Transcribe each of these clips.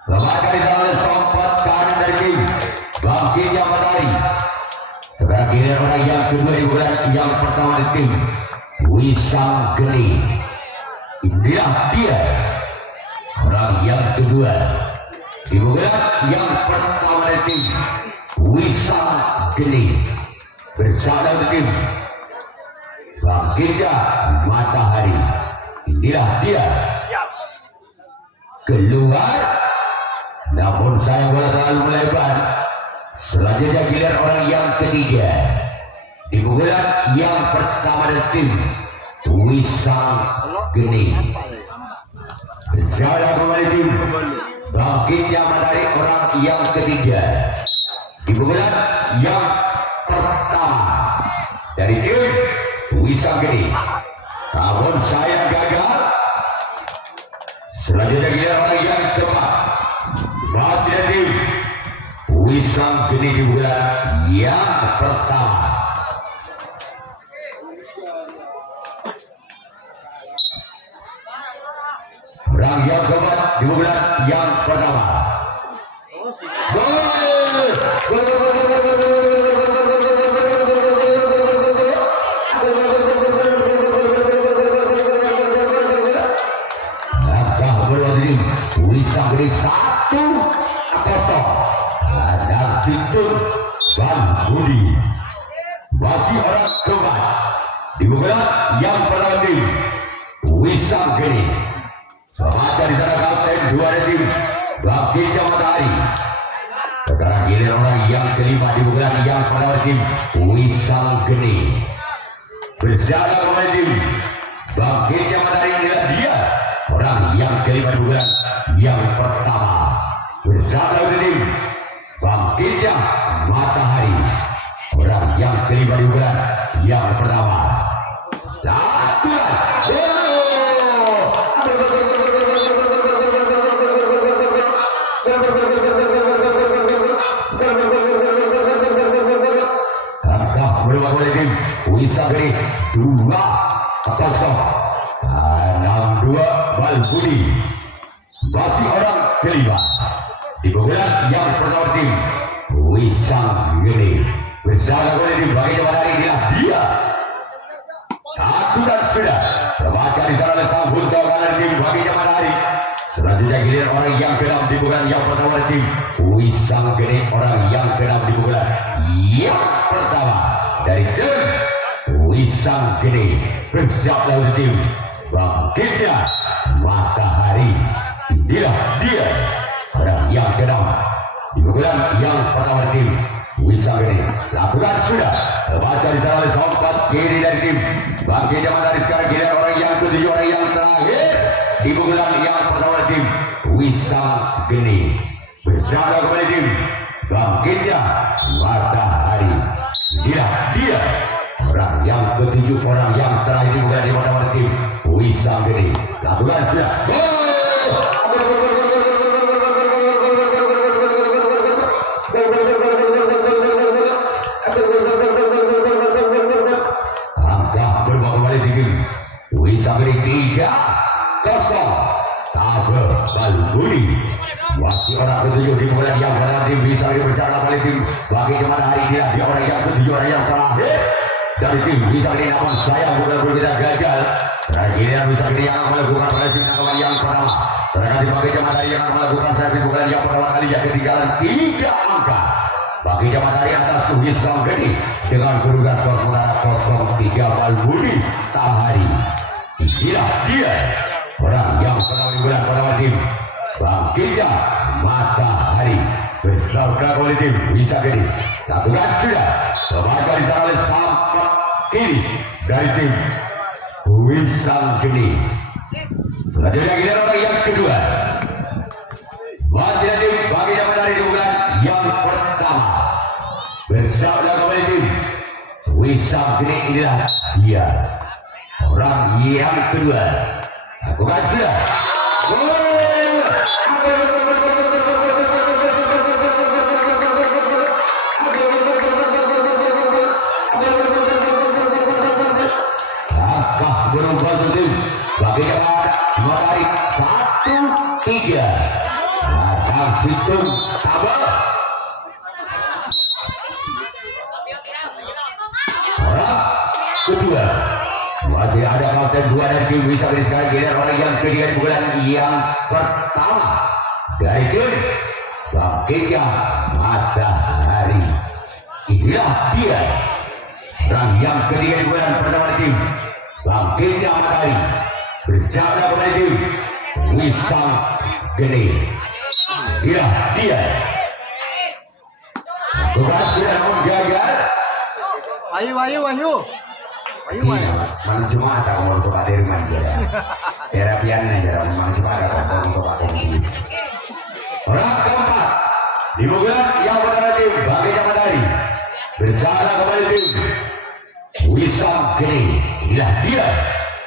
Selamat dari oleh sompat kanan dari tim Bangkitnya Matahari. Sekarang giliran orang yang kedua di bulan yang pertama di tim Wisang Geni. Inilah dia orang yang kedua di bulan yang pertama di tim Wisang Geni bersama di tim Bangkitnya Matahari. Inilah dia keluar, namun saya bola terlalu melebar. Selanjutnya giliran orang yang ketiga di bulan yang pertama dari tim Wisang Geni bersama kembali tim Bangkitnya Matahari. Orang yang ketiga di bulan yang pertama dari tim Wisang Geni, namun saya gagal. Selanjutnya giliran orang yang keempat masih dari tim Wisang Geni di bulan yang pertama. Orang yang keempat di bulan yang pertama. Wisang Geni 1-0. Dan Fitur Bang Budi masih orang keempat di bulan yang pertama tim Wisang Geni. Selamat dari sana kapten dua dari tim Bangkitnya Matahari. Sekarang giliran orang yang kelima di bulan yang pertama tim Wisang Geni bersama kembali tim Bangkitnya Matahari. Inilah dia orang yang kelima di bulan yang pertama bersama tim Bangkitnya Matahari. Orang yang kelima di bulan yang pertama. Lakukan. Langkah berubah oleh tim Wisang Geni 2-0. 6-2 Bal Budi masih orang kelima di bulan yang pertama tim Wisang Geni bersama oleh tim Bangkitnya Matahari. Dia satu dan sudah terbaca di sana oleh sambut kanan tim Bangkitnya Matahari. Selanjutnya giliran orang yang keenam di bulan yang pertama tim Wisang Geni. Orang yang keenam di bulan yang pertama dari tim Wisang Geni bersama oleh tim Bangkitnya Matahari. Inilah dia orang yang keenam di bulan yang pertama tim Wisang Geni. Lakukan sudah terbaca di sana oleh sompat kiri dari tim Bangkitnya Matahari. Sekarang giliran orang yang ketujuh, orang yang terakhir di bulan yang pertama tim Wisang Geni bersama kembali tim Bangkitnya Matahari. Inilah dia orang yang ketujuh, orang yang terakhir di bulan yang pertama tim Wisang Geni. Lakukan sudah. Angka berubah kembali tim Wisang Geni 3-0. Tabel Bal Budi masih orang ketujuh di bulan yang pertama tim Wisang Geni bersama kembali tim Bangkitnya Matahari. Dia orang yang ketujuh, orang yang terakhir dari tim Wisang Geni. Namun saya bukan berbeda gagal. Terakhir Wisang Geni yang melakukan pressing kali yang pertama. Sedangkan tim Bangkitnya Matahari yang melakukan servis bukan yang pertama kali, yang ketinggalan 3 angka. Bangkitnya Matahari atas Wisang Geni dengan kedudukan skor sementara 0-3 Bal Budi Tahari. Inilah dia orang yang pertama di bulan pertama tim Bangkitnya Matahari bersama oleh tim Wisang Geni. Lakukan sudah terbaca di sana oleh sampai kiri dari tim Wisang Geni. Selanjutnya giliran orang yang kedua masih dari tim Bangkitnya Matahari di bulan yang pertama bersama kembali tim Wisang Geni. Inilah dia orang yang kedua. Lakukan sudah. Langkah berubah tim Bangkitnya Matahari 1-3. Hadang Situng tabel. Orang kedua masih ada kapten dua dan tim bisa sekali giliran orang yang ketiga di bulan yang pertama dari tim Bangkitnya Matahari. Inilah dia orang yang ketiga di bulan pertama tim Bangkitnya Matahari berjalan kepada tim Wisang Geni. Inilah dia bukan sudah namun gagal. Wahyu. Mang cuma ada mau coba dari mana ya? Terapian aja, mang cuma ada mau coba dari. Orang keempat di bulan yang pertama tim Bangkitnya Matahari berjalan kembali tim Wisang Geni. Inilah dia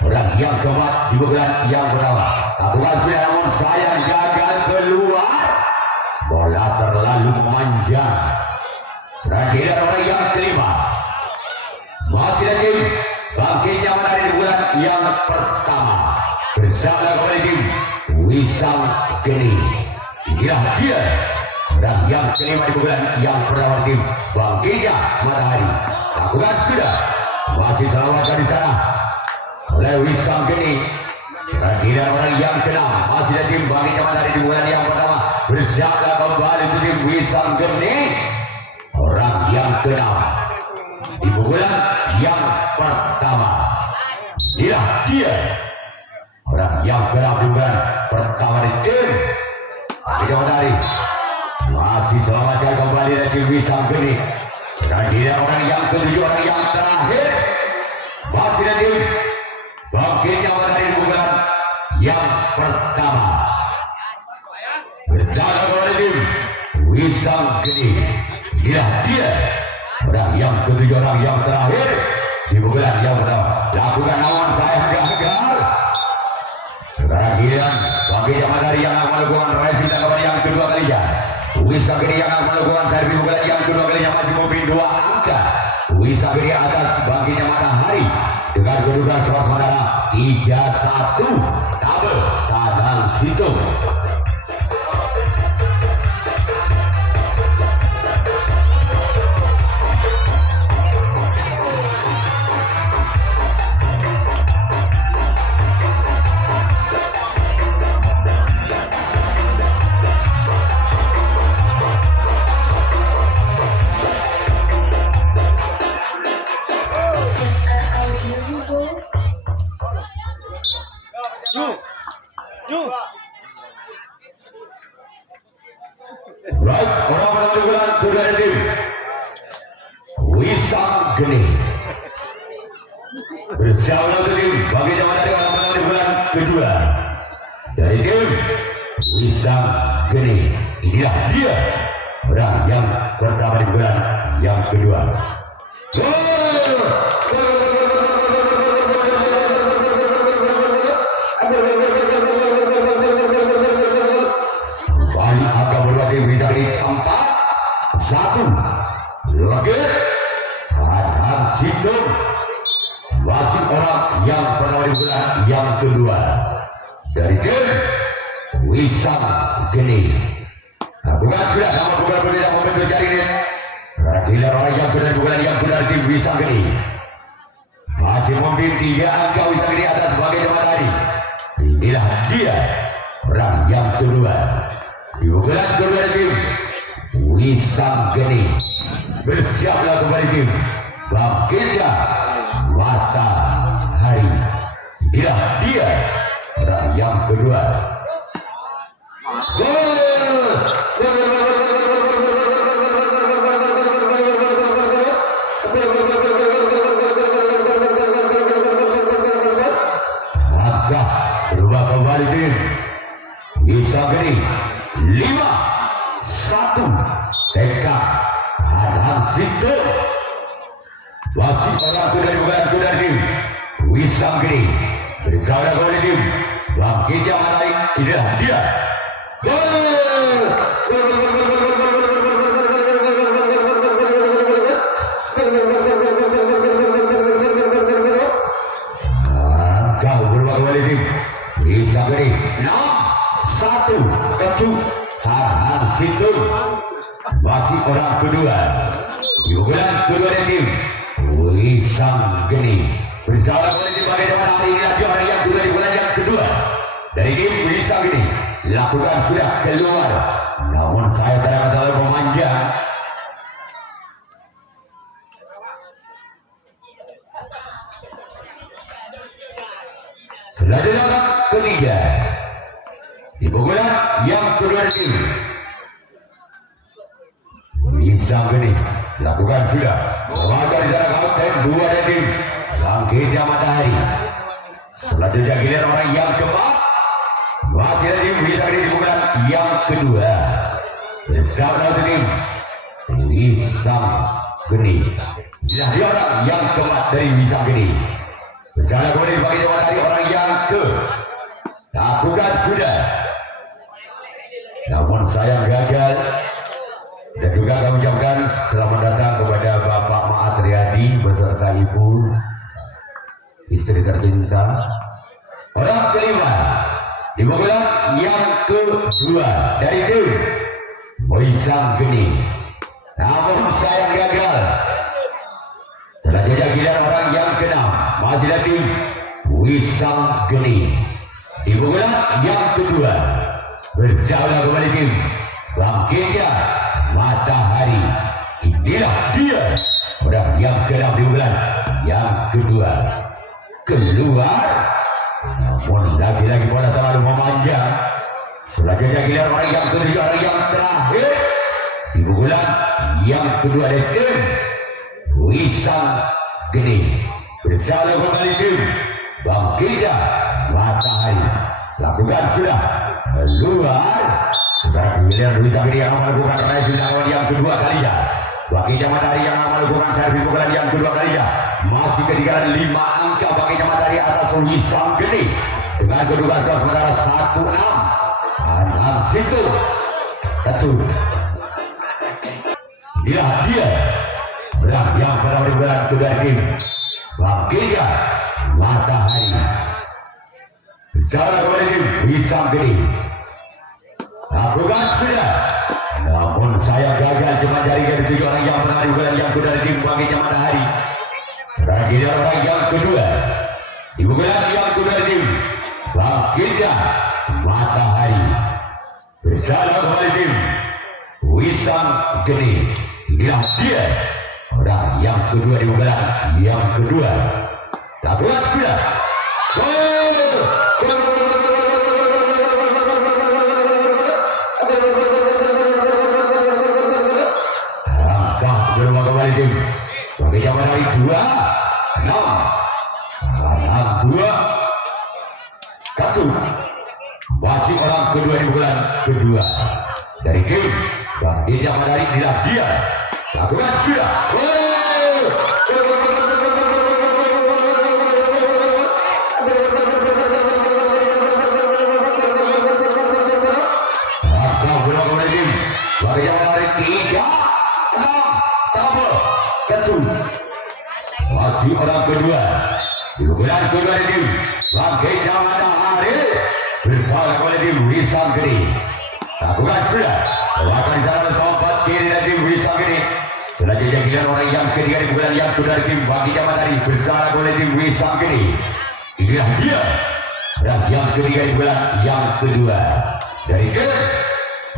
orang yang keempat di bulan yang pertama. Aturan sudah namun sayang gagal keluar. Bola terlalu memanjang. Terakhir orang yang kelima masih lagi Bangkitnya Matahari di bulan yang pertama bersama kembali tim Wisang Geni. Inilah dia orang yang kelima di bulan yang pertama tim Bangkitnya Matahari. Lakukan sudah masih selamatkan di sana oleh Wisang Geni. Terakhir orang yang keenam masih ada tim Bangkitnya Matahari di bulan yang pertama bersama kembali tim Wisang Geni. Orang yang keenam di bulan yang pertama. Inilah dia orang yang keenam di bulan pertama di tim Bangkitnya Matahari. Masih selamatkan kembali dari tim Wisang Geni. Terakhir orang yang ketujuh, orang yang terakhir masih ada tim Bangkitnya Matahari di bulan yang pertama berjalan oleh tim Wisang Geni. Inilah dia orang yang ketujuh, orang yang terakhir di bulan yang pertama. Lakukan awan saya gagal. Sekarang giliran Bangkitnya Matahari yang akan melakukan revisi tanggapan yang kedua kalinya. Wisang Geni yang akan melakukan servis bulan yang kedua kalinya, masih memimpin 2 angka. Wisang Geni atas Bangkitnya Matahari dengan kedudukan saudara 3-1 tabel Hadang Situng. Baik, orang menentukan sudah ada tim Wisang Geni bersama tim Bangkitnya Matahari orang menang di bulan kedua dari tim Wisang Geni. Inilah dia orang yang pertama di bulan yang kedua. Kembali akan berlatih bisa di tempat 1 lagi Hadang Situng masih orang yang pertama di bulan yang kedua dari tim Wisang Geni. Bukan sudah sama bukan berbeda membentuk jaringan. Terakhir orang yang kedua di bulan yang kedua tim Wisang Geni masih memimpin 3 angka. Wisang Geni atas Bangkitnya Matahari. Inilah dia orang yang kedua di bulan kedua tim Wisang Geni bersiaplah kembali tim Bangkitnya Matahari. Inilah dia orang yang kedua. Maka berubah kembali tim Wisang Geni 5-1 tekad Hadang Situng. Masih orang itu dari bukan itu dari tim Wisang Geni bersama kembali tim Bangkitnya Matahari. Inilah dia Kau berubah kembali tim Wisang Geni 6-1 ketuk Harhan Situng masih orang kedua di pukulan kedua dari tim Wisang Geni bersama tim bagai depan hari ini lagi orang yang juga di pukulan yang kedua dari tim Wisang Geni lakukan sudah keluar, namun saya tidak terlalu memanjang. Selanjutnya ketiga di pukulan yang kedua tim Wisang Geni lakukan sudah warga di sana kapten dua dari tim Bangkitnya Matahari. Selanjutnya giliran orang yang keempat masih dari tim Wisang Geni di pukulan yang kedua bersama tim Wisang Geni. Jadi orang yang keempat dari Wisang Geni bersama kemudian bagi Matahari orang yang ke lakukan sudah, namun sayang gagal. Dan juga kami ucapkan selamat datang kepada Bapak Maat Riyadi beserta Ibu istri tercinta. Orang kelima di pukulan yang kedua dari tim Wisang Geni, namun sayang gagal. Selanjutnya giliran orang yang keenam masih dari tim Wisang Geni di pukulan yang kedua bersama kembali tim Bangkitnya Matahari. Inilah dia orang yang keenam di bulan yang kedua keluar, namun lagi-lagi bola terlalu memanjang. Selanjutnya giliran orang yang kedua, orang yang terakhir di bulan yang kedua dari tim Wisang Geni bersama kembali tim Bangkitnya Matahari. Lakukan sudah keluar. Sekarang giliran Wisang Geni yang melakukan raih lawan yang kedua kalinya. Bangkitnya Matahari yang melakukan servis pukulan yang kedua kalinya. Masih ketinggalan 5 angka Bangkitnya Matahari atas Wisang Geni dengan kedudukan skor sementara 1-6. Harhan Situng ketul. Inilah dia berang yang pada bulan kedua tim Bangkitnya Matahari bicara kepada tim Wisang Geni. Lakukan sudah, namun saya gagal cuma dari tujuh orang yang pernah bulan yang kedua tim Bangkitnya Matahari. Sekarang giliran orang yang kedua di bulan yang kedua tim Bangkitnya Matahari bersama kembali tim Wisang Geni. Inilah dia orang yang kedua di bulan yang kedua. Lakukan sudah. Angka berubah kembali tim Bangkitnya Matahari 2-6. Harhan 2 Katu masih orang kedua di bulan kedua dari tim Bangkitnya Matahari. Inilah dia. Lakukan sudah. Angka berubah kembali tim Bangkitnya Matahari 3-6. Tabel Katu masih orang kedua di bulan kedua dari tim Bangkitnya Matahari bersama kembali tim Wisang Geni. Lakukan sudah. Lakukan di sana sompat kiri dari tim Wisang Geni. Selanjutnya giliran orang yang ketiga di bulan yang kedua dari tim Bangkitnya Matahari bersama kembali tim Wisang Geni. Inilah dia dan yang ketiga di bulan yang kedua dari tim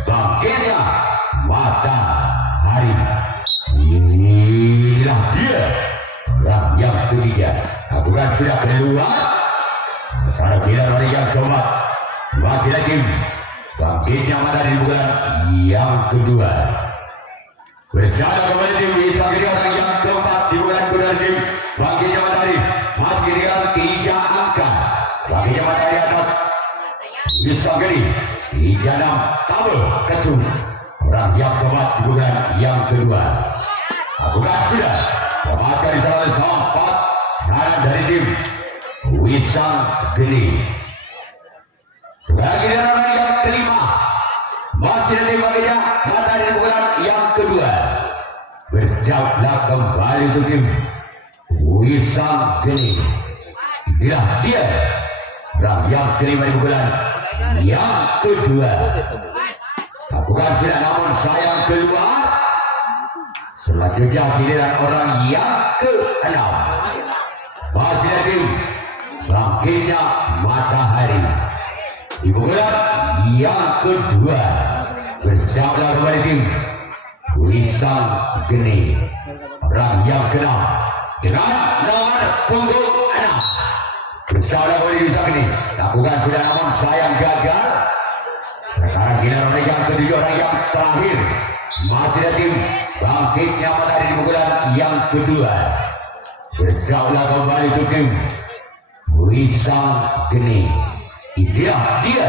Bangkitnya Matahari. Inilah dia orang yang ketiga. Lakukan sudah keluar. Sekarang giliran orang yang keempat masih lagi Bangkitnya Matahari di bulan yang kedua bersama kembali tim Wisang Geni. Orang yang keempat di bulan kedua tim Bangkitnya Matahari masih ketinggalan 3 angka. Bangkitnya Matahari atas Wisang Geni 3-6. Tabel Kecung orang yang keempat di bulan yang kedua. Lakukan sudah. Maka di sana sempat sekarang dari tim Wisang Geni. Sebagai orang yang kelima masih dari Bangkitnya Matahari di bulan yang kedua bersiaplah kembali untuk tim Wisang Geni. Inilah dia orang yang kelima di bulan yang kedua. Lakukan sudah namun sayang keluar. Selanjutnya giliran orang yang ke-6. Masih lagi bangkitnya matahari. Ibu gelar yang kedua bersama kembali tim Wisang Geni. Orang yang ke-6 dengan nomor punggung 6 bersama kembali Wisang Geni. Lakukan sudah namun sayang gagal. Sekarang giliran orang yang ke-7, orang yang terakhir. Masih ada tim bangkitnya matahari di bulan yang kedua. Bersama kembali itu tim Wisang Geni. Inilah dia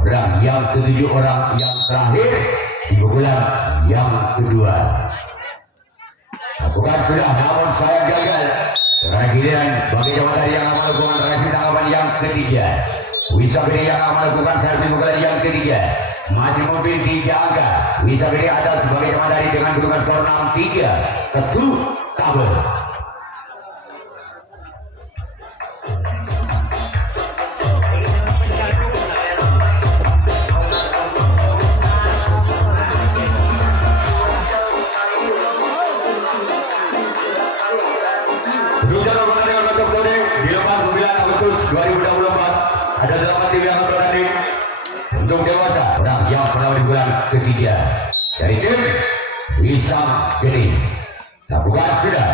orang yang ke-7, orang yang terakhir di bulan yang kedua. Lakukan sudah namun saya gagal. Sekarang giliran bagi matahari yang akan melakukan reaksi tanggapan yang ketiga. Wisang Geni yang akan melakukan servis bulan yang ketiga. Masih memimpin 3 angka. Wisang Geni atas sebagai matahari dengan kedudukan skor 6-3. Ketu kabel. Ada 8 tim yang bertanding untuk dewasa. Orang yang pernah di bulan ketiga dari tim Wisang Geni. Lakukan sudah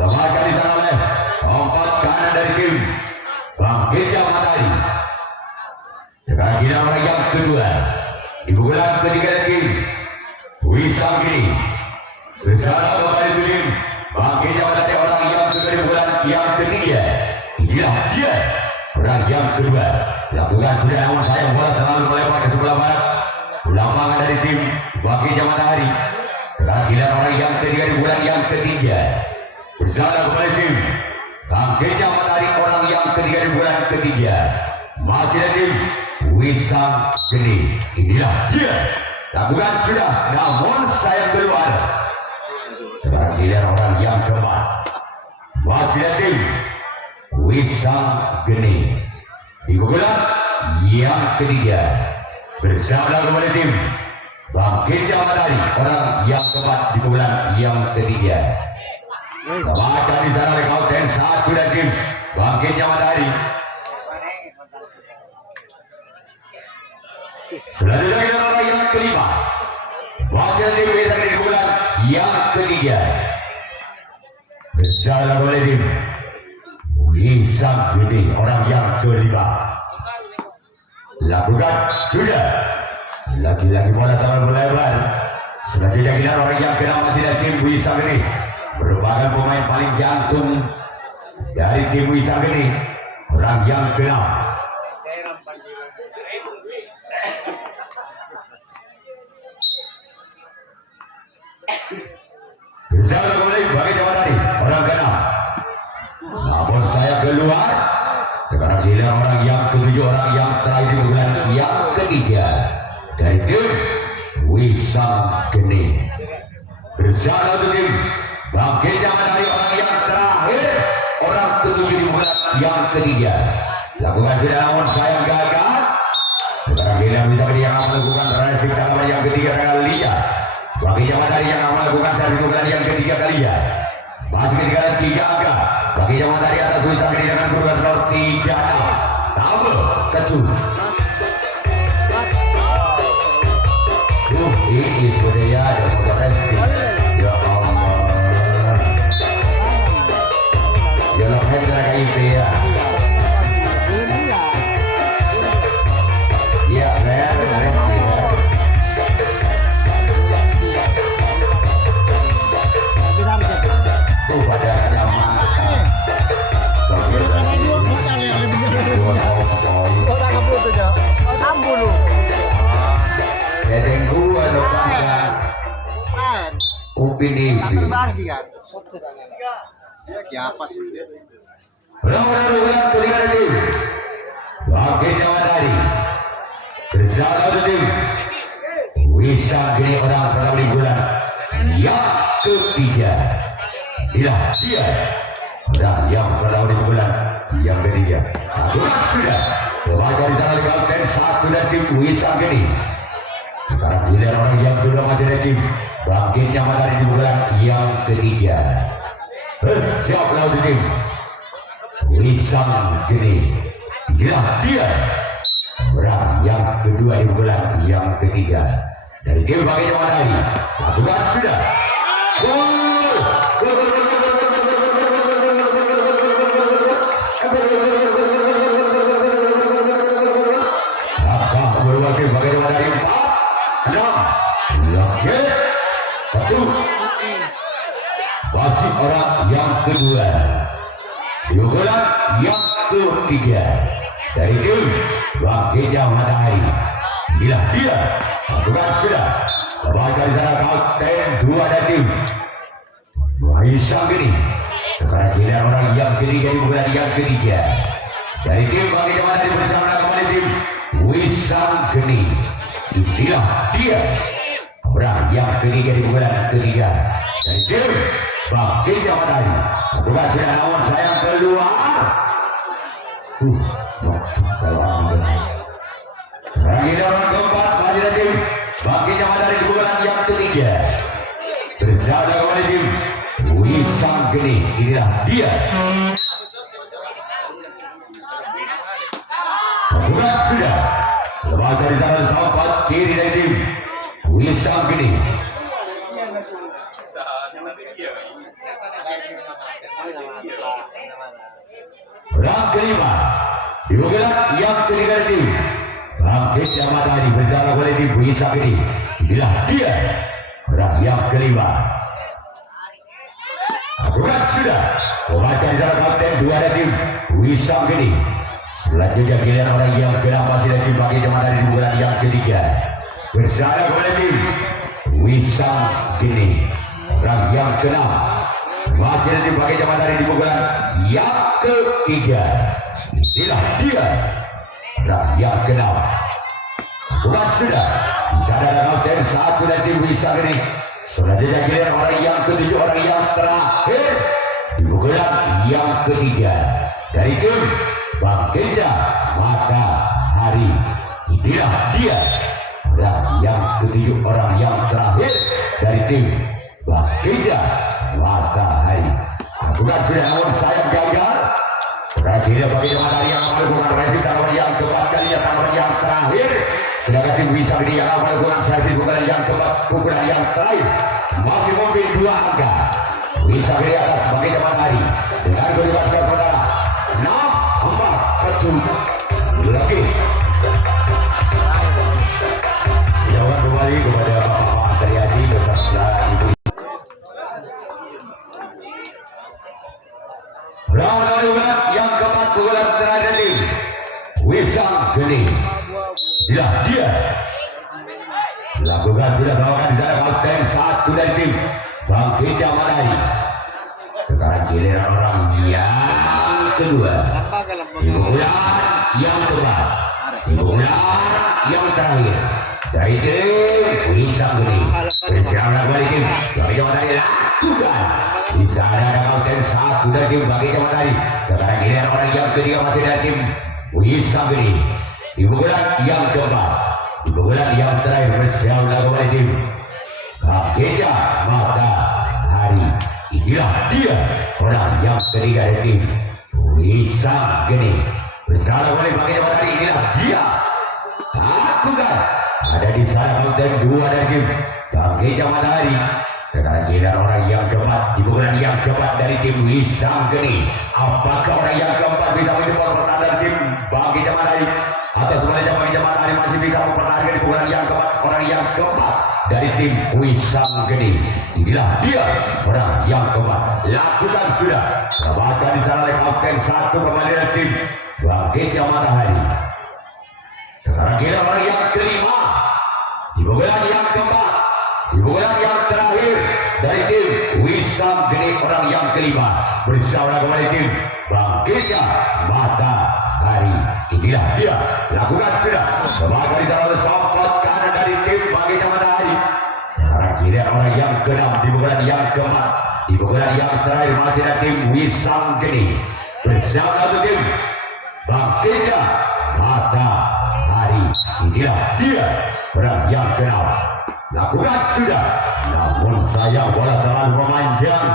lemahkan di sana oleh lompat kanan dari tim Bangkitnya Matahari. Sekarang kita orang yang kedua di bulan ketiga dari tim Wisang Geni. Bersama kembali tim Bangkitnya Matahari, orang yang kedua di bulan yang ketiga. Inilah dia orang yang kedua. Lakukan sudah namun sayang bola terlalu melebar ke sebelah barat. Ulangan dari tim Bangkitnya Matahari. Sekarang giliran orang yang ketiga di bulan yang ketiga. Bersama kembali tim Bangkitnya Matahari, orang yang ketiga di bulan ketiga. Masih ada tim Wisang Geni. Inilah dia. Lakukan sudah namun sayang keluar. Sekarang giliran orang yang keempat. Masih ada tim Wisang Geni di bulan yang ketiga. Bersama kembali tim Bangkitnya Matahari, orang yang keempat di bulan yang ketiga. Baca di sana oleh kauten 1 dan tim Bangkitnya Matahari. Selanjutnya orang yang kelima. Baca tim Wisang Geni di bulan yang ketiga. Bersama kembali tim Wisang Geni, orang yang kelima. Lakukan sudah. Lagi-lagi bola terlalu melebar. Selanjutnya kita orang yang kena masih dari tim Wisang Geni, merupakan pemain paling jantung dari tim Wisang Geni, orang yang kena. Bersama kembali bagi jawab tadi orang kena. Namun saya keluar. Sekarang giliran orang yang ketujuh, orang yang terakhir di bulan yang ketiga dari tim Wisang Geni. Bersama tim Bangkitnya Matahari, orang yang terakhir, orang ketujuh di bulan yang ketiga. Lakukan sudah namun saya gagal. Sekarang giliran Wisang Geni yang akan melakukan reaksi tanggapan yang ketiga kali ya. Bangkitnya Matahari yang akan melakukan servis bulan yang ketiga kali ya. Masih ketinggalan 3 angka. Bangkitnya Matahari atas Wisang Geni dengan kedudukan skor 3-6. Tabel kecut. Ini budaya ada fotorestik. Ya Allah. Ya Allah, Hendra KIP ya. Ya, saya pada zaman Upin Ipin. Bagi kan. Ya apa sih? Nomor 2 kelima tim Bangkitnya Matahari. Bersama tim Wisang Geni, orang pertama di bulan yang ketiga. Inilah dia orang yang pertama di bulan yang ketiga. Lakukan sudah. Coba di sana kapten 1 dan tim Wisang Geni. Sekarang giliran orang yang kedua masih ada tim bangkitnya matahari di bulan yang ketiga. Siap lawan tim Wisang Geni. Inilah dia orang yang kedua di bulan yang ketiga dari tim bangkitnya matahari. Lakukan sudah. Gol! Berwakil bangkitnya matahari 4, 6, Oke, satu. Masih orang yang kedua. Di bulan yang ketiga dari tim bangkitnya matahari. Inilah dia. Lakukan sudah. Bahkan di sana kapten 2 dari tim Wisang Geni. Sekarang giliran orang yang ketiga di bulan yang ketiga dari tim bangkitnya matahari bersama kembali tim Wisang Geni. Inilah dia orang yang ketiga di bulan ketiga dari tim bangkitnya matahari. Bukan sudah namun sayang keluar. Sekarang ini orang keempat masih ada tim bangkitnya matahari di bulan yang ketiga bersama kembali tim Wisang Geni. Inilah dia. Bukan sudah. Lepas dari sana sampai kiri dari tim Wisang Geni. Orang kelima di bulan yang ketiga dari tim bangkitnya matahari berjalan oleh tim Wisang Geni. Inilah dia orang yang kelima. Bukan sudah. Lepas dari sana kapten 2 dari tim Wisang Geni. Selanjutnya giliran orang yang keenam masih dari tim bangkitnya matahari di bulan yang ketiga bersama kembali tim Wisang Geni. Orang yang keenam masih dari tim bangkitnya matahari di bulan yang ketiga. Inilah dia orang yang keenam. Bukan sudah. Di sana ada kapten 1 dari tim Wisang Geni. Selanjutnya giliran orang yang ketujuh, orang yang terakhir di bulan yang ketiga dari tim bangkitnya matahari. Inilah dia orang yang ketujuh, orang yang terakhir dari tim bangkitnya matahari. Bukan sudah namun sayap gagal. Terakhirnya bangkitnya matahari yang melakukan resip tanggapan yang keempat kalinya tanggapan yang terakhir. Sedangkan tim Wisang Geni yang melakukan servis pukulan yang keempat, pukulan yang terakhir masih mobil 2 angka. Wisang Geni atas bangkitnya matahari dengan bebaskan saudara 6-4 lagi. Jawaban kembali kepada Bapak Triadi beserta Ibu. Lawan yang keempat pukulan terakhir tim Wisang Geni. Inilah dia. Lakukan sudah lakukan di sana kapten 1 dari tim bangkitnya matahari. Sekarang giliran orang yang kedua di bulan yang keempat, di bulan yang terakhir dari tim Wisang Geni. Bersama kembali tim bangkitnya matahari. Lakukan di sana ada kapten 1 dari tim bangkitnya matahari. Sekarang giliran orang yang ketiga masih dari tim Wisang Geni. Di bulan yang keempat, di bulan yang terakhir bersama kembali tim bangkitnya matahari. Inilah dia orang yang ketiga dari tim Wisang Geni. Bersama kembali bangkitnya matahari. Inilah dia. Lakukan. Ada di sana kapten 2 dari tim bangkitnya matahari. Sekarang giliran orang yang keempat di bulan yang keempat dari tim Wisang Geni. Apakah orang yang keempat bisa menjemput pertahanan tim bangkitnya matahari? Atau sebenarnya bangkitnya matahari masih bisa mempertahankan di bulan yang keempat, orang yang keempat dari tim Wisang Geni. Inilah dia orang yang keempat. Lakukan sudah. Bahkan di sana oleh kapten 1 kembali dari tim bangkitnya matahari. Sekarang giliran orang yang kelima di bulan yang keempat, di bulan yang terakhir dari tim Wisang Geni. Orang yang kelima bersama kembali tim bangkitnya matahari. Inilah dia. Lakukan sudah. Bahkan di sana sempat kanan dari tim bangkitnya matahari. Sekarang giliran orang yang keenam di bulan yang keempat, di bulan yang terakhir masih ada tim Wisang Geni bersama tim bangkitnya matahari. Matahari. Inilah dia orang yang kenal. Lakukan sudah. Namun sayang bola terlalu memanjang.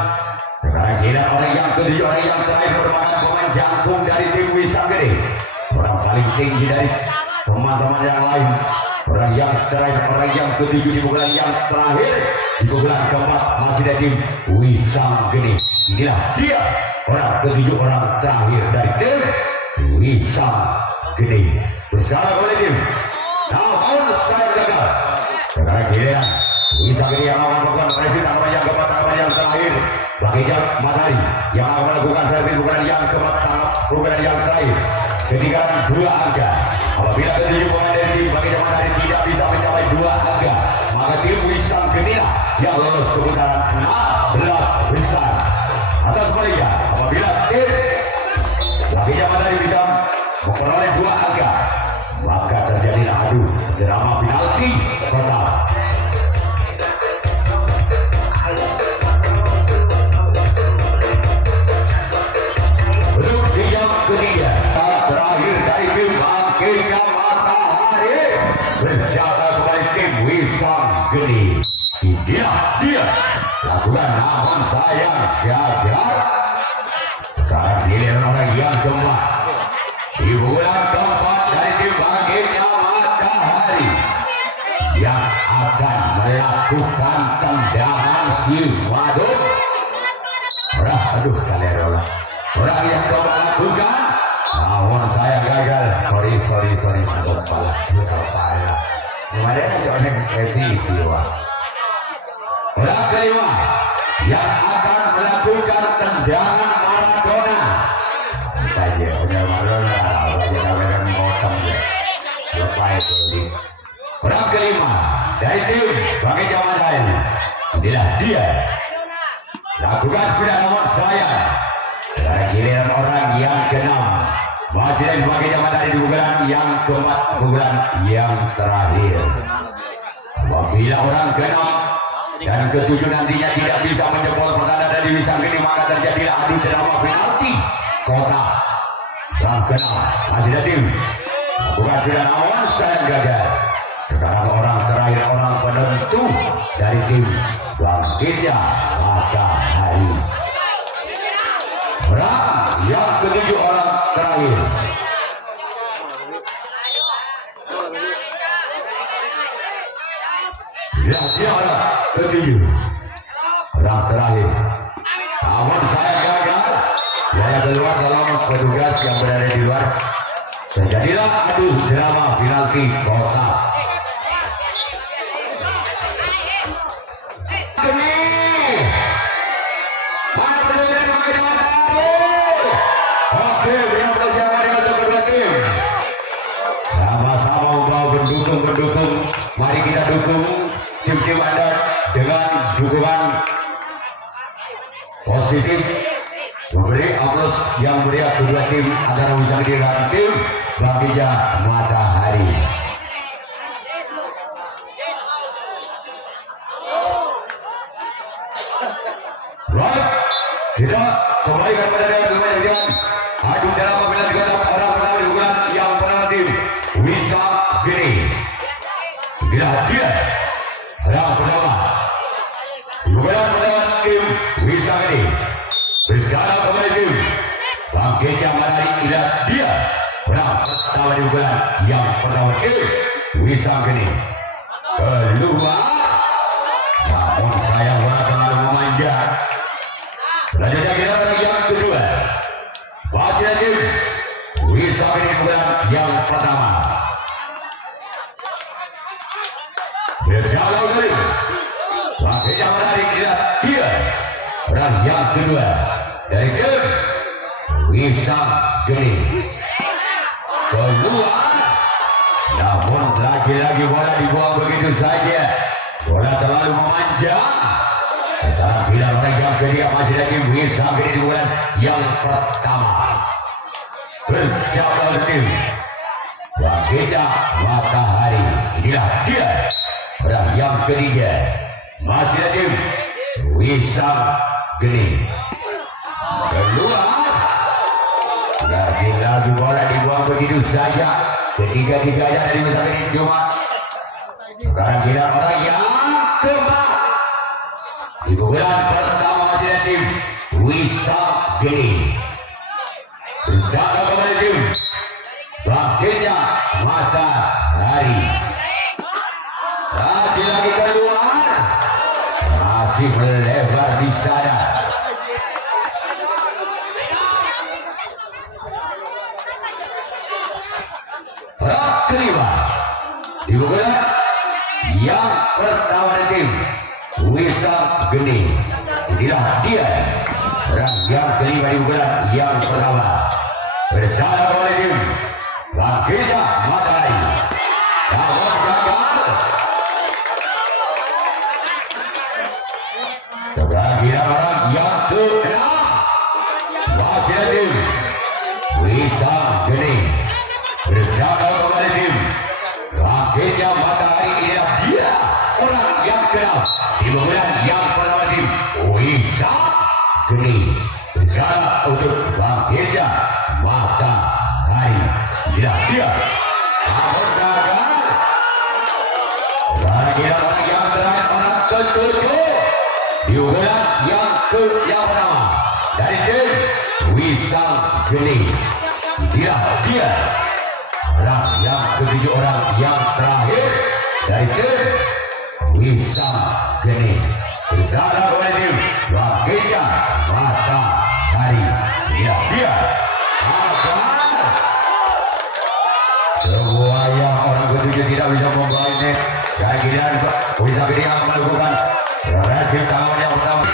Sekarang kira orang yang ketujuh, orang yang terakhir merupakan pemain jantung dari tim Wisang Gede. Orang paling tinggi dari teman-teman yang lain. Orang yang terakhir, orang yang ketujuh di pukulan yang terakhir. Di pukulan keempat masih dari tim Wisang Gede. Inilah dia orang ketujuh, orang terakhir dari tim Wisang Gede. Bersalah oleh tim. Namun saya gagal. Sekarang giliran Wisang Gede yang akan melakukan resi tangkapan yang keempat, tangkapan yang terakhir. Bagi Matahari yang akan melakukan servis pukulan yang keempat, pukulan yang terakhir. Ketinggalan 2 angka. Apabila ketujuh pemain dari tim bagi Matahari tidak bisa mencapai 2 angka, maka tim Wisang Gede yang lolos ke putaran 16 besar. Atau sebaliknya, apabila tim bagi Matahari bisa memperoleh 2 angka, maka terjadi adu drama penalti total. Untuk yang ketiga, terakhir dari tim Bangkitnya Matahari berjaga kembali tim Wisang Gede. Inilah dia lakukan, namun sayang gagal. Sekarang giliran orang yang keempat di bulan keempat dari tim Bangkitnya Matahari yang akan melakukan tendangan si waduk. Aduh kalian orang yang coba lakukan, namun saya gagal. Sorry sanggup pala gimana orang revisi wah. Orang kelima yang akan melakukan tendangan Maradona. Saja udah Maradona lagi kameran potong ya. Lepas itu orang kelima dari tim Bangkitnya Matahari. Inilah dia. Lakukan sudah, namun sayang. Sekarang giliran orang yang keenam masih dari Bangkitnya Matahari di pukulan yang keempat, pukulan yang terakhir. Apabila orang keenam dan ketujuh nantinya tidak bisa menjebol pertahanan dari Wisang Gede, maka terjadilah adu drama penalti kotak. Orang keenam masih dari tim bukan sudah, namun sayang gagal. Sekarang orang terakhir, orang penentu dari tim Bangkitnya Matahari. Orang yang ketujuh, orang terakhir. Ya, dia orang ketujuh, orang terakhir. Namun saya gagal. Saya keluar dalam petugas yang berada di luar. Terjadilah adu drama penalti kotak. Pendukung, mari kita dukung tim-tim Anda dengan dukungan positif, memberi aplaus yang meriah kedua tim antara Wisang Gede dan tim Bangkitnya Matahari. Right, kita kembali kepada dengan adu dalam pemilihan tiga orang menang dukungan yang pertama tim Wisang Gede. Inilah dia yang pertama, dukungan pertama tim Wisang Gede. Bersama kembali tim Bangkitnya Matahari. Inilah dia yang pertama dukungan yang pertama tim Wisang Gede. Keluar, namun sayang bola terlalu memanjang. Selanjutnya kita pada yang kedua, baca tim Wisang Gede bukan yang pertama. Berjalan dari Bangkitnya Matahari. Dia orang yang kedua dari tim Wisang Gede. Keluar, namun lagi-lagi bola dibuang begitu saja. Bola terlalu memanjang. Sekarang bila orang yang kedua masih lagi Wisang Gede di bulan yang pertama. Berjalan tim Bangkitnya Matahari. Inilah dia orang yang ketiga, masih lagi Wisang Gede. Keluar, lagi bola dibuang begitu saja. ketiga-tiganya dari besar ini cuma sekarang kira orang yang keempat di pukulan pertama masih ada tim Wisam Geni bersama kembali tim bangkitnya Matahari lagi keluar masih melebar di sana. Rak kelima di pukulan yang pertama dari tim Wisam Geni. Inilah dia orang yang kelima di pukulan yang pertama bersama kembali tim bangkitnya Matahari. Namun gagal. Sekarang kira orang yang ke-6 masih ada tim Wisam Geni bersama kembali tim bangkitnya Matahari. Inilah dia orang yang ke-6 di pukulan yang pertama tim Wisam Geni bersama untuk bangkitnya Matahari. Inilah dia. Namun gagal. Sekarang kira orang yang terakhir orang ke-7 di pukulan yang pertama dari tim Wisam Geni. Inilah dia orang yang ke-7 orang yang terakhir dari tim Wisam Geni bersama kembali tim bangkitnya Matahari. Inilah dia. Semua yang orang ke-7 tidak bisa membawa ini dan kemudian Wisam Geni yang melakukan berhasil tangan yang pertama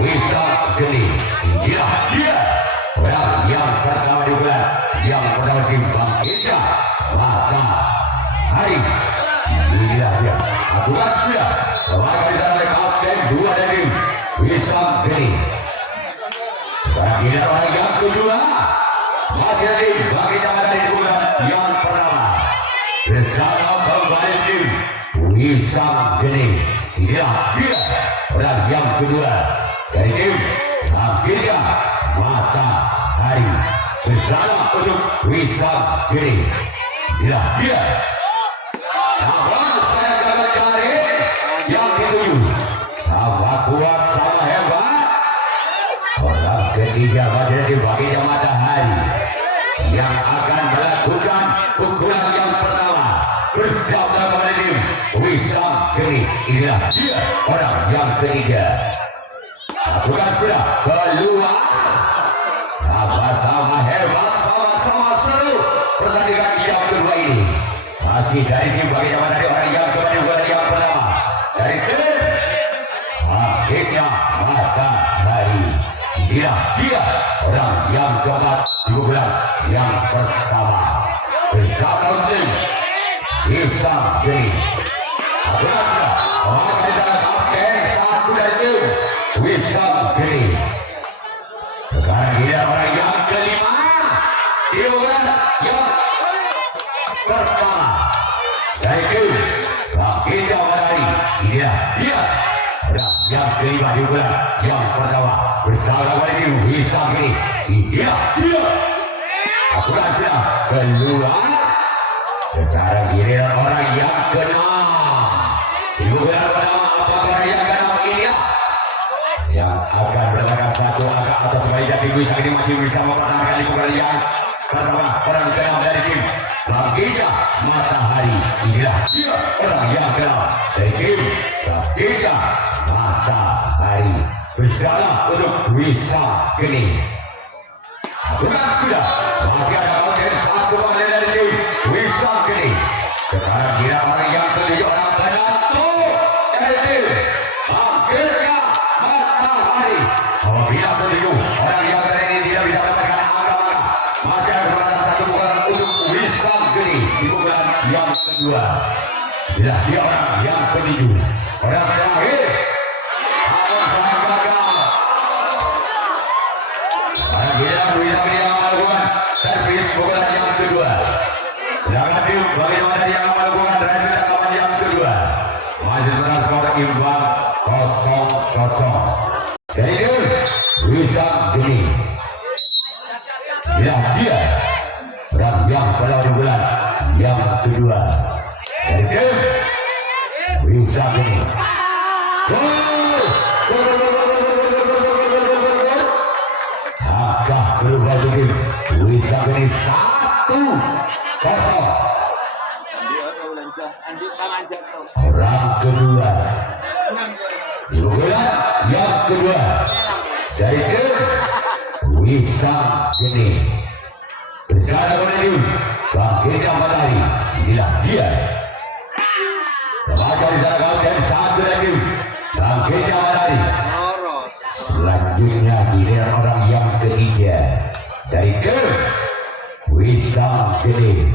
Wisam Geni. Inilah dia orang yang pertama di bulan yang pertama tim bangkitnya Matahari. Inilah dia. Aturan sudah selain oleh kapten 2 dari tim Wisam Geni. Sekarang kita orang yang kedua masih ada tim bangkitnya Matahari di bulan yang pertama bersama kembali tim Wisam Geni. Inilah dia orang yang kedua dari tim bangkitnya Matahari bersama untuk Wisam Geni. Inilah dia. Namun saya gagal cari yang dituju. Sama kuat, sama hebat. Orang ketiga masih ada tim bangkitnya Matahari yang akan melakukan pukulan yang pertama bersama kembali tim Wisam Geni. Inilah dia orang yang ketiga. Bukan sudah keluar. Sama-sama hebat, sama-sama seru pertandingan yang kedua ini. Masih dari tim bangkitnya Matahari orang yang kembali pukulan yang pertama dari tim bangkitnya Matahari. Inilah dia orang yang keempat di pukulan yang pertama bersama tim Wisam Geni. Bukan sudah orang dari kapten 1 dari tim Wisam Geni. Sekarang dia orang yang kelima di pukulan yang pertama dari tim bangkitnya Matahari. Inilah dia orang yang kelima di pukulan yang pertama bersama kembali tim Wisam Geni. Inilah dia. Bukan sudah keluar. Sekarang ini orang yang ke-6 di pukulan pertama. Apakah yang ke-6 ini yang akan mendapatkan satu angka atas sebaliknya tim Wisam Geni masih bisa mempertahankan di pukulan yang pertama orang ke-6 dari tim bangkitnya Matahari. Inilah dia orang yang ke-6 dari tim bangkitnya Matahari bersama untuk Wisam Geni. Bukan sudah masih ada kapten 1 kembali dari tim Wisam Geni. Sekarang kira orang yang ke-7 orang ke-1 dari tim bangkitnya Matahari. Apabila ke-7 orang yang kali ini tidak bisa mendapatkan angka-angka, masih ada kesempatan 1 pukulan untuk Wisam Geni di pukulan yang kedua. Bila dia orang yang ke-7 orang terakhir. Namun saya gagal. Sekarang kita Wisam Geni yang melakukan servis pukulan yang kedua. Sedangkan tim bagaimana dia akan melakukan drive rekaman yang kedua. Masih terus skor imbang 0-0. Jadi tim Wisam Geni. Bila dia orang yang pada bulan yang Agak berubah sedikit. Wisang Geni 1-0. Orang kedua dibukulan yang kedua dari tim Wisang Geni bersama dengan bangkitnya matahari. Inilah dia remaja di sana kawasan satu lagi bangkitnya matahari. Selanjutnya giliran orang yang ketiga dari tim Wisang Geni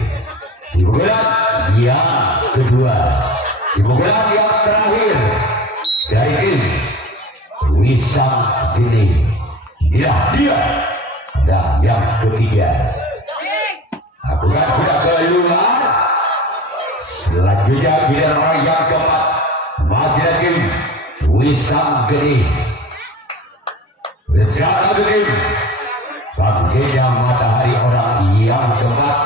dibukulan yang kedua, dibukulan yang terakhir dari tim Wisang Geni. Inilah dia dan yang ketiga. Aku kan sudah keluar. Selanjutnya giliran orang yang keempat masih dari tim Wisang Geni bersama tim bangkitnya matahari. Orang yang keempat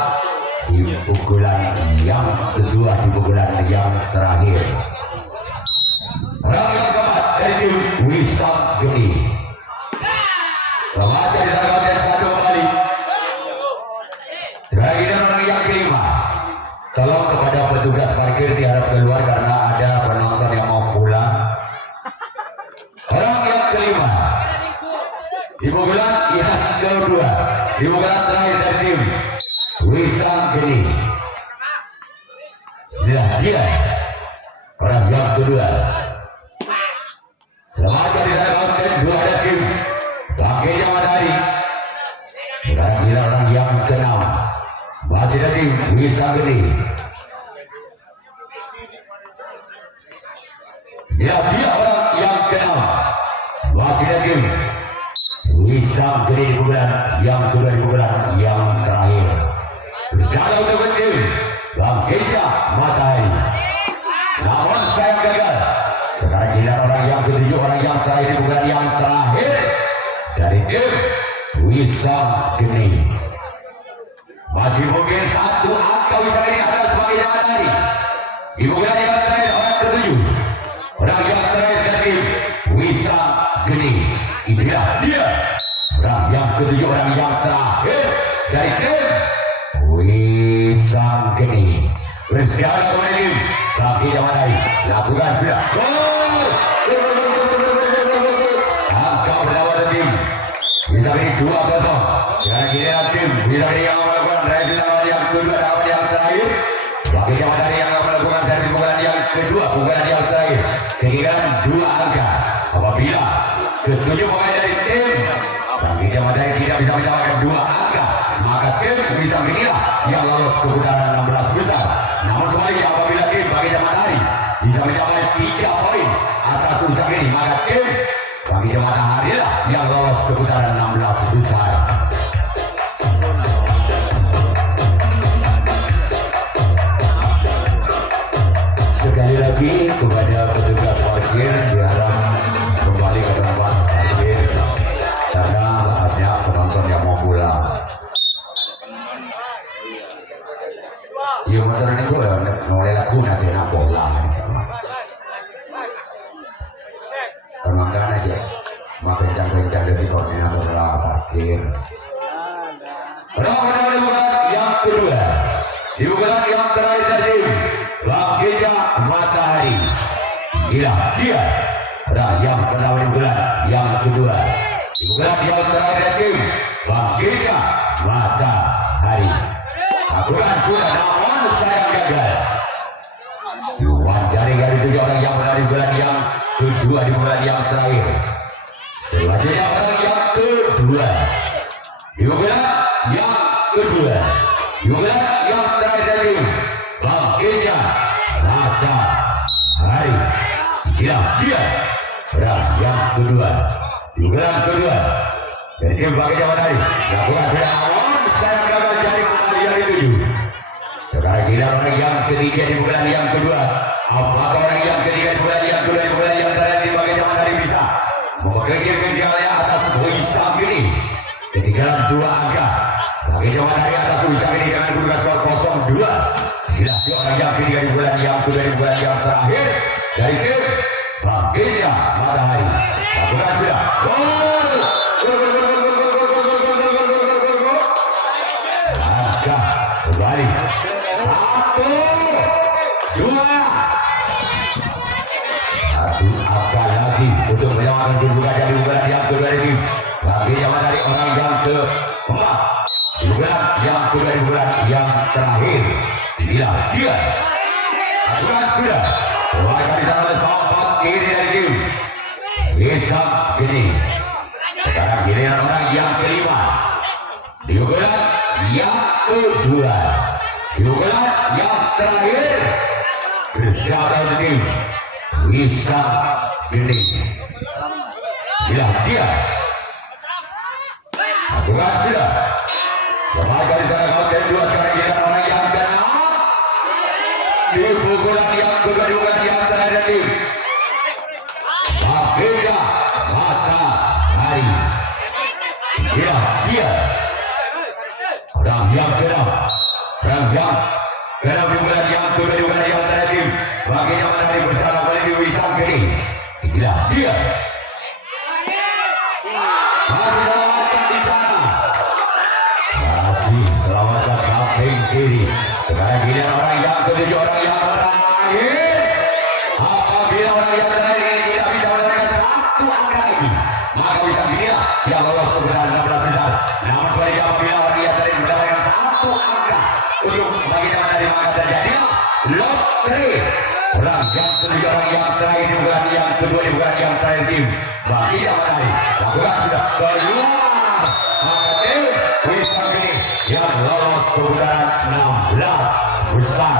di pukulan yang kedua, di pukulan yang terakhir. Orang yang keempat dari tim Wisang Geni. Remaja di sana satu kembali. Terakhir orang yang kelima. Tolong kepada petugas parkir diharap keluar karena ada penonton yang mau pulang. Orang yang kelima. Di pukulan yang kedua, di pukulan terakhir dari tim Wisang Geni. Dia orang yang kedua. Selamat di sana kawasan dua ada tim bangkitnya matahari. Sekarang gila orang yang keenam masih ada tim Wisang Geni. Dia orang yang keenam masih ada tim Wisang Geni di pukulan yang kedua, di pukulan yang terakhir. Bersama untuk tim bangkitnya matahari. Namun saya gagal. Sekarang giliran orang yang ketujuh, orang yang terakhir di pukulan yang terakhir dari tim Wisang Geni. Masih mungkin satu angka Wisang Geni ada sebagai matahari. Di pukulan yang terakhir orang ketujuh, orang yang terakhir dari tim Wisang Geni. Inilah dia orang yang ketujuh, orang yang terakhir dari tim Wisang Geni. Bersiap kembali kaki matahari. Lakukan sudah. Angka berlawan tim Wisang Geni 2-0. Sekarang giliran tim Wisang Geni yang melakukan reaksi yang kedua dan yang terakhir. Kaki matahari yang melakukan servis pukulan yang kedua, pukulan yang terakhir. Ketinggalan 2 angka. Apabila ketujuh pemain dari tim bangkitnya matahari tidak bisa mendapatkan 2 angka, maka tim Wisang Geni yang lolos ke putaran 16 besar. Namun sebaliknya apabila tim bangkitnya matahari bisa mencapai 3 poin atas Wisang Geni, maka tim bangkitnya matahari yang lolos ke putaran 16 besar. Sekali lagi kepada petugas parkir diharap kembali ke tempat parkir karena banyak penonton yang mau pulang. Yung motor ini gue mulai laku nanti nak pulang. Pemanggangan aja, makin kencang dari koordinator parkir. Bukan yang kedua, bukan yang terakhir dari bangkitnya matahari. Dia yang pertama di bulan yang kedua, bukan yang terakhir dari bangkitnya matahari. Aku kan sudah, namun saya gagal. Tuhan dari 7 orang yang berada di bulan yang kedua, di bulan yang terakhir. Selanjutnya orang yang kedua, di bulan yang kedua, di bulan yang terakhir dari bangkitnya matahari. Dia orang yang kedua, di bulan kedua dari tim bangkitnya matahari. Lakukan sudah, namun saya gagal jadi kembali dari 7. Sekarang kita orang yang ketiga di bulan yang kedua. Apakah orang yang ketiga di bulan yang kedua, di bulan yang terakhir di bangkitnya matahari bisa mengejar ketinggalan atas Wisang Geni? Ketinggalan 2 angka. Bangkitnya matahari atas Wisang Geni dengan kedudukan skor 0-2. Inilah orang yang ketiga di bulan yang kedua, di bulan yang terakhir dari tim Bangkitnya Matahari. Lakukan sudah. Gol! Angka kembali. 1, 2. Satu angka lagi untuk menyamakan kedudukan dari bulan yang kedua dari tim Bangkitnya Matahari, orang yang keempat. Bulan yang kedua di bulan yang terakhir. Inilah dia. Lakukan sudah. Kembali di sana sampai kiri dari tim Isam ini. Sekarang giliran orang yang kelima. Di bulan yang kedua. Di bulan yang terakhir. Berjaga dari tim Isam ini. Inilah dia. Lakukan sudah. Kembali di sana sampai dua. Sekarang giliran orang yang keenam. Di pukulan yang kedua di bulan yang terakhir tim Bangkitnya Matahari. Ya, dia orang yang keenam, orang yang keenam di bulan yang kedua di bulan yang terakhir tim Bangkitnya Matahari bersama kali di Wisang Geni. Inilah dia. Masih selamatkan di sana. Masih selamatkan samping kiri. Sekarang giliran orang yang ketujuh, orang yang terakhir. Apabila orang yang terakhir ini tidak bisa mendapatkan satu angka lagi, maka bisa dia yang lolos ke putaran 16 besar. Namun sebaliknya apabila orang yang terakhir mendapatkan satu angka untuk Bangkitnya Matahari, maka terjadilah lotre. Orang yang ketujuh, orang yang terakhir di bulan yang kedua di bulan yang terakhir tim Bangkitnya Matahari. Lakukan sudah keluar. Maka tim Wisang ini yang lolos ke putaran 16 besar.